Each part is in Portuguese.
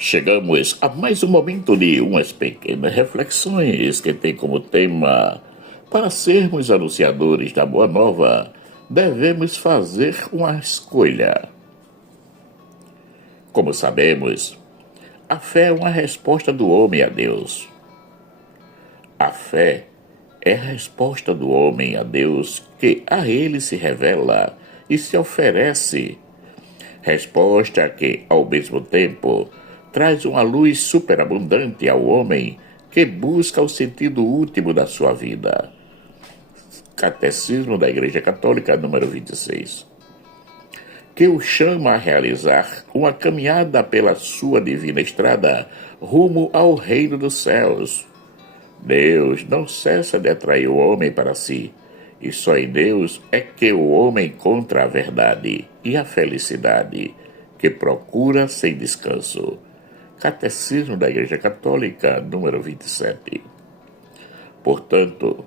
Chegamos a mais um momento de umas pequenas reflexões que tem como tema: para sermos anunciadores da Boa Nova, devemos fazer uma escolha. Como sabemos, a fé é uma resposta do homem a Deus. A fé é a resposta do homem a Deus que a ele se revela e se oferece. Resposta que, ao mesmo tempo, traz uma luz superabundante ao homem que busca o sentido último da sua vida. Catecismo da Igreja Católica, número 26. Que o chama a realizar uma caminhada pela sua divina estrada rumo ao reino dos céus. Deus não cessa de atrair o homem para si, e só em Deus é que o homem encontra a verdade e a felicidade que procura sem descanso. Catecismo da Igreja Católica, número 27. Portanto,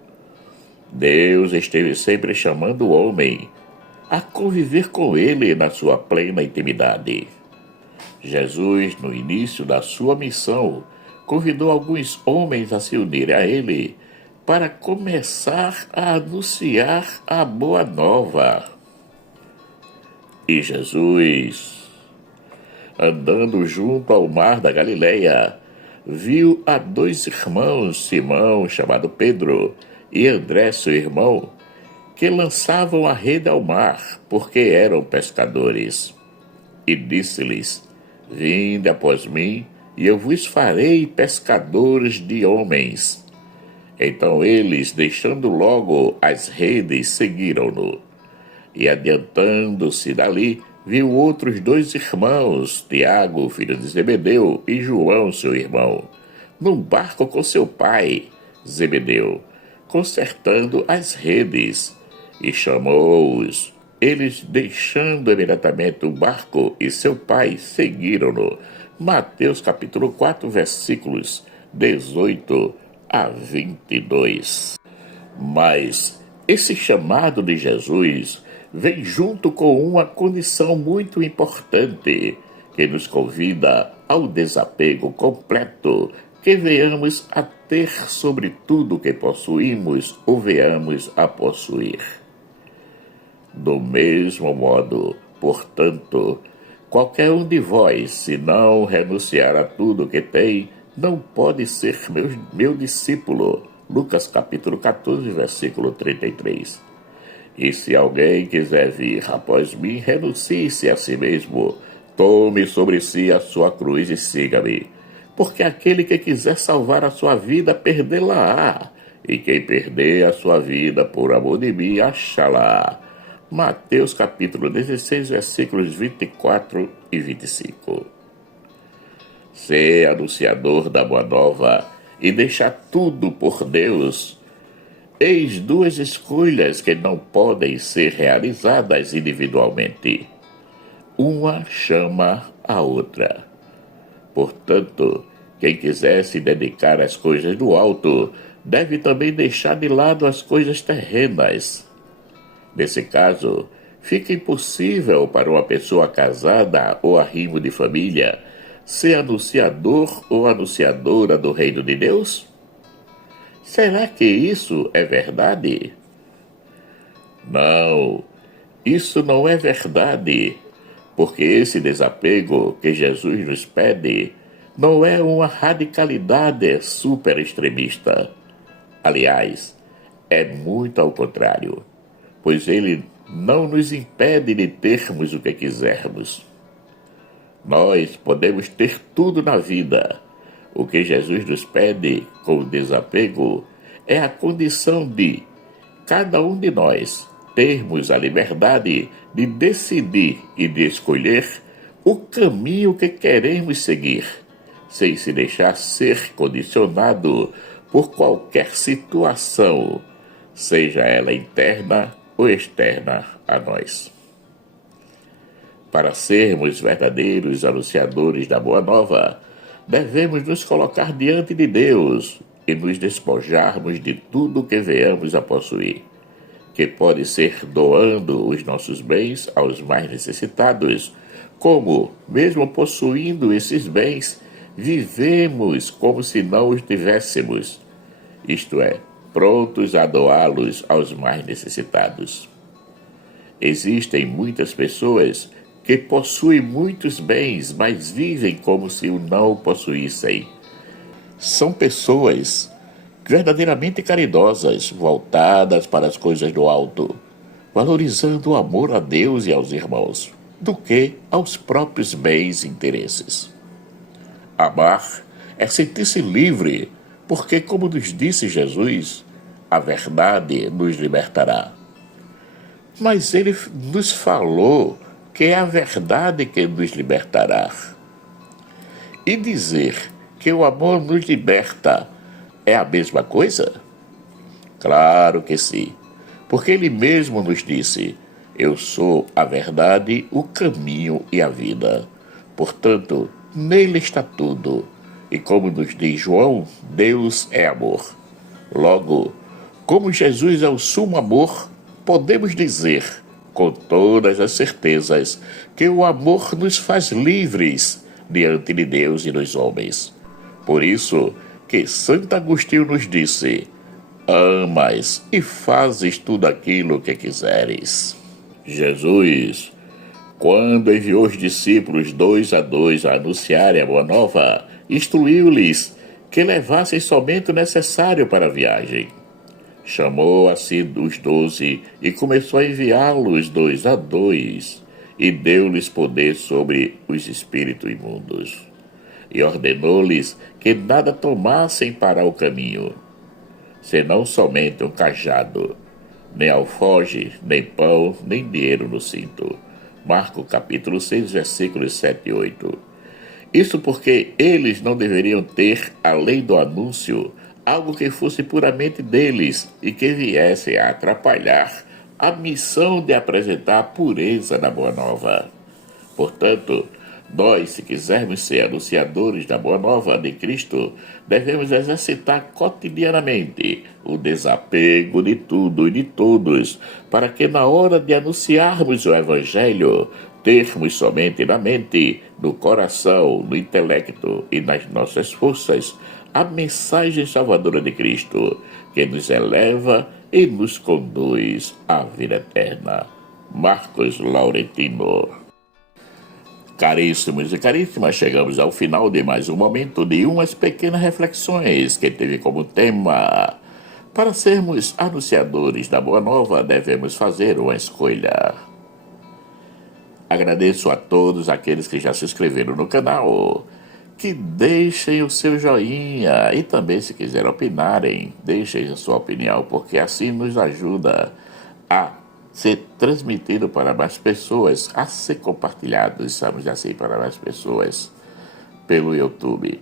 Deus esteve sempre chamando o homem a conviver com ele na sua plena intimidade. Jesus, no início da sua missão, convidou alguns homens a se unirem a ele para começar a anunciar a Boa Nova. E Jesus, andando junto ao mar da Galileia, viu a dois irmãos, Simão, chamado Pedro, e André, seu irmão, que lançavam a rede ao mar, porque eram pescadores. E disse-lhes: Vinde após mim, e eu vos farei pescadores de homens. Então eles, deixando logo as redes, seguiram-no. E adiantando-se dali, viu outros dois irmãos, Tiago, filho de Zebedeu, e João, seu irmão, num barco com seu pai, Zebedeu, consertando as redes, e chamou-os. Eles, deixando imediatamente o barco e seu pai, seguiram-no. Mateus capítulo 4, versículos 18 a 22. Mas esse chamado de Jesus vem junto com uma condição muito importante, que nos convida ao desapego completo que venhamos a ter sobre tudo que possuímos ou venhamos a possuir. Do mesmo modo, portanto, qualquer um de vós, se não renunciar a tudo que tem, não pode ser meu discípulo. Lucas capítulo 14, versículo 33. E se alguém quiser vir após mim, renuncie-se a si mesmo, tome sobre si a sua cruz e siga-me. Porque aquele que quiser salvar a sua vida, perdê-la-á, e quem perder a sua vida por amor de mim, achá-la. Mateus capítulo 16, versículos 24 e 25. Ser anunciador da Boa Nova e deixar tudo por Deus. Eis duas escolhas que não podem ser realizadas individualmente. Uma chama a outra. Portanto, quem quiser se dedicar às coisas do alto, deve também deixar de lado as coisas terrenas. Nesse caso, fica impossível para uma pessoa casada ou arrimo de família ser anunciador ou anunciadora do reino de Deus? Será que isso é verdade? Não, isso não é verdade, porque esse desapego que Jesus nos pede não é uma radicalidade super extremista. Aliás, é muito ao contrário, pois ele não nos impede de termos o que quisermos. Nós podemos ter tudo na vida. O que Jesus nos pede com o desapego é a condição de cada um de nós termos a liberdade de decidir e de escolher o caminho que queremos seguir, sem se deixar ser condicionado por qualquer situação, seja ela interna ou externa a nós. Para sermos verdadeiros anunciadores da Boa Nova, devemos nos colocar diante de Deus e nos despojarmos de tudo que venhamos a possuir, que pode ser doando os nossos bens aos mais necessitados, como, mesmo possuindo esses bens, vivemos como se não os tivéssemos, isto é, prontos a doá-los aos mais necessitados. Existem muitas pessoas que possuem muitos bens, mas vivem como se o não possuíssem. São pessoas verdadeiramente caridosas, voltadas para as coisas do alto, valorizando o amor a Deus e aos irmãos, do que aos próprios bens e interesses. Amar é sentir-se livre, porque, como nos disse Jesus, a verdade nos libertará. Mas ele nos falou que é a verdade que nos libertará. E dizer que o amor nos liberta é a mesma coisa? Claro que sim, porque ele mesmo nos disse: eu sou a verdade, o caminho e a vida. Portanto, nele está tudo. E como nos diz João, Deus é amor. Logo, como Jesus é o sumo amor, podemos dizer, com todas as certezas, que o amor nos faz livres diante de Deus e dos homens. Por isso que Santo Agostinho nos disse: amas e fazes tudo aquilo que quiseres. Jesus, quando enviou os discípulos 2 a 2 a anunciarem a boa nova, instruiu-lhes que levassem somente o necessário para a viagem. Chamou a si os 12 e começou a enviá-los 2 a 2, e deu-lhes poder sobre os espíritos imundos. E ordenou-lhes que nada tomassem para o caminho, senão somente um cajado, nem alforje, nem pão, nem dinheiro no cinto. Marcos capítulo 6, versículos 7 e 8. Isso porque eles não deveriam ter, além do anúncio, algo que fosse puramente deles e que viesse a atrapalhar a missão de apresentar a pureza da Boa Nova. Portanto, nós, se quisermos ser anunciadores da Boa Nova de Cristo, devemos exercitar cotidianamente o desapego de tudo e de todos, para que na hora de anunciarmos o Evangelho, termos somente na mente, no coração, no intelecto e nas nossas forças a mensagem salvadora de Cristo, que nos eleva e nos conduz à vida eterna. Marcos Laurentino. Caríssimos e caríssimas, chegamos ao final de mais um momento de umas pequenas reflexões que teve como tema: para sermos anunciadores da Boa Nova, devemos fazer uma escolha. Agradeço a todos aqueles que já se inscreveram no canal, que deixem o seu joinha e também, se quiserem opinarem, deixem a sua opinião, porque assim nos ajuda a ser transmitido para mais pessoas, a ser compartilhado, estamos assim, para mais pessoas pelo YouTube.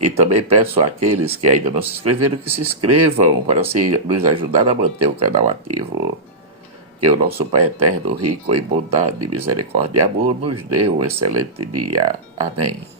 E também peço àqueles que ainda não se inscreveram que se inscrevam para assim nos ajudar a manter o canal ativo. Que o nosso Pai Eterno, rico em bondade, misericórdia e amor, nos dê um excelente dia. Amém.